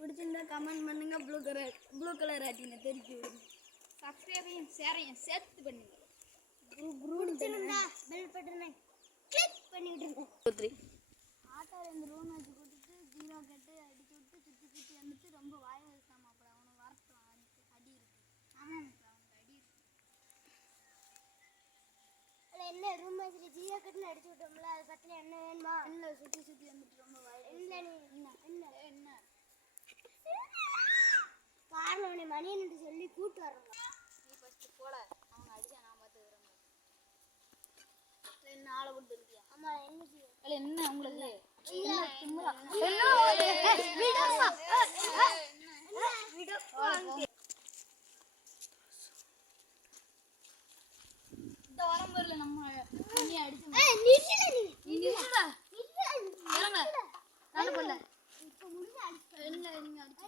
பிடிச்சிருந்தா கமெண்ட் பண்ணுங்க. Blue colour ஆட்டின தெரிஞ்சு விடுங்க. சப்ஸ்கிரைபையும் ஷேரையும் சேர்த்து பண்ணுங்க. பிடிச்சிருந்தா பெல் பட்டனை கிளிக் பண்ணி விட்டுருங்க. 2 3 ஆட்டோல இந்த ரூம் வச்சு கொடுத்துட்டு 0 கட்டு அடிச்சு விட்டு சுற்றி வந்துட்டு ரொம்ப வாய வச்சாம அப்புறம் அவனை வரட்டும். அடி இருக்கு. ஆமாம் அவனுக்கு அடி இருக்கு. என்ன ரூம் வச்சு 0 கட்டுன்னு அடிச்சு விட்டோம்ல, அது பத்தில என்ன வேணுமா? இல்லை சுற்றி வந்துட்டு ரொம்ப வாய இல்லை நீ என்ன காரணம் மணின்னு சொல்லி கூட்டு வரோம். நீ ஃபர்ஸ்ட் போல அவனை அடிச்சா நான் பார்த்துக்கிறேன். என்ன ஆளை விட்டு இருக்கியா? ஆமா என்ன செய்யும்? என்ன உங்களுக்கு இந்த வரம்புல நம்ம அடிச்சு இப்போ முடிஞ்சு அடிச்சு என்ன நீங்க அடிச்சு